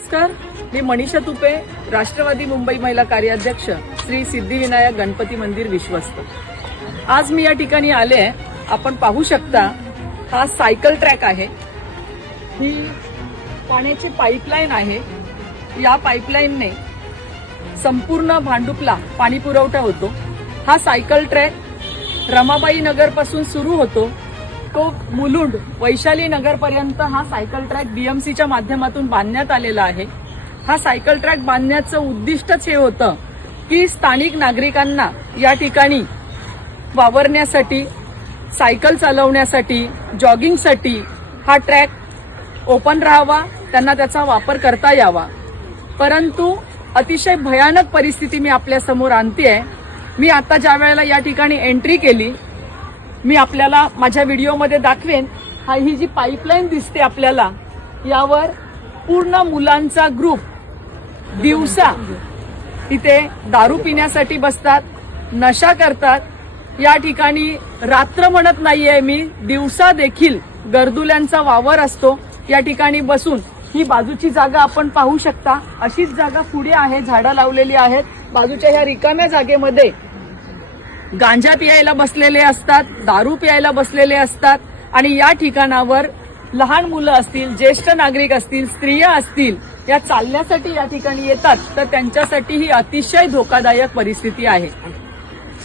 नमस्कार, मी मनीषा तुपे, राष्ट्रवादी मुंबई महिला कार्याध्यक्ष, श्री सिद्धिविनायक गणपती मंदिर विश्वस्त। आज मी या ठिकाणी आले आहे। आपण पाहू शकता, हा सायकल ट्रॅक आहे, ही पाण्याची पाईपलाईन आहे। या पाईपलाईनने संपूर्ण भांडुपला पाणी पुरवठा होतो। हा सायकल ट्रॅक रमाबाई नगर पासून सुरू होतो, तो मुलुंड वैशाली नगर पर्यंत हा सायकल ट्रॅक बीएमसीच्या माध्यमातून बांधण्यात आलेला आहे। हा सायकल ट्रॅक बांधण्याचं उद्दिष्टच हे होतं की स्थानिक नागरिकांना या ठिकाणी वावरण्यासाठी, सायकल चालवण्यासाठी, जॉगिंगसाठी हा ट्रॅक ओपन राहावा, त्यांना त्याचा वापर करता यावा। परंतु अतिशय भयानक परिस्थिती मी आपल्या समोर आणतेय। मी आता ज्या वेळेला या ठिकाणी एंट्री केली, मी आपल्याला माझ्या व्हिडिओमध्ये दाखवेन। ही जी पाईपलाईन दिसते आपल्याला, यावर पूर्ण मुलांचा ग्रुप दिवसा इथे दारू पिण्यासाठी बसतात, नशा करतात। या ठिकाणी रात्र म्हणत नाहीये मी, दिवसा देखील गर्दुल्यांचा वावर असतो। या ठिकाणी बसून ही बाजूची जागा आपण पाहू शकता, अशीच जागा पुढे आहे, झाडं लावलेली आहेत। बाजूच्या ह्या रिकाम्या जागेमध्ये गांजा पियायला बसलेले असतात, दारू पियायला बसलेले असतात। आणि या ठिकाणावर लहान मुलं असतील, ज्येष्ठ नागरिक असतील, स्त्रिया असतील, या चालण्यासाठी या ठिकाणी येतात, तर त्यांच्यासाठी ही अतिशय धोकादायक परिस्थिती आहे।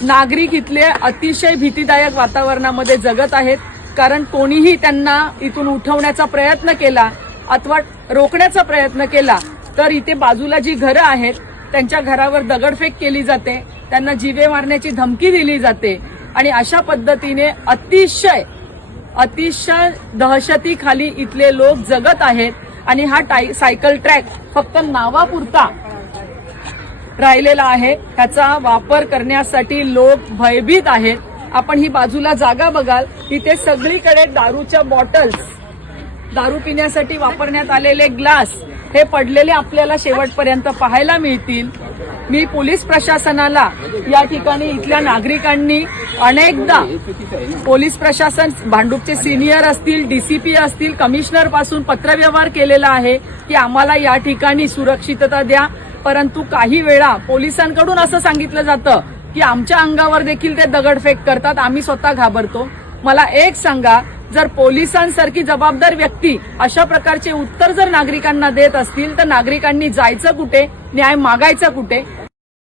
नागरिक इथले अतिशय भीतीदायक वातावरणामध्ये जगत आहेत, कारण कोणीही त्यांना इथून उठवण्याचा प्रयत्न केला अथवा रोखण्याचा प्रयत्न केला तर इथे बाजूला जी घरं आहेत त्यांच्या घरावर दगडफेक केली जाते, त्यांना जीवे मारण्याची धमकी दिली जाते। आणि अशा पद्धतीने अतिशय दहशतीखाली इथले लोक जगत आहेत। आणि हा सायकल ट्रॅक फक्त नावापुरता राहिलेला आहे, ह्याचा वापर करण्यासाठी लोक भयभीत आहेत। आपण ही बाजूला जागा बघाल, तिथे सगळीकडे दारूच्या बॉटल्स, दारू पिण्यासाठी वापरण्यात आलेले ग्लास हे पडलेले आपल्याला शेवटपर्यंत पाहायला मिळतील। मी पोलीस प्रशासनाला, या ठिकाणी इथल्या नागरिकांनी अनेकदा पोलीस प्रशासन, भांडुपचे सिनियर असतील, डीसीपी असतील, कमिशनर पासून पत्रव्यवहार केलेला आहे की आम्हाला या ठिकाणी सुरक्षितता द्या। परंतु काही वेळा पोलिसांकडून असं सांगितलं जातं की आमच्या अंगावर देखील ते दगडफेक करतात, आम्ही स्वतः घाबरतो। मला एक सांगा, जर पोलिसांसारखी जबाबदार व्यक्ती अशा प्रकारचे उत्तर जर नागरिकांना देत असतील तर नागरिकांनी जायचं कुठे, न्याय मागायचा कुठे?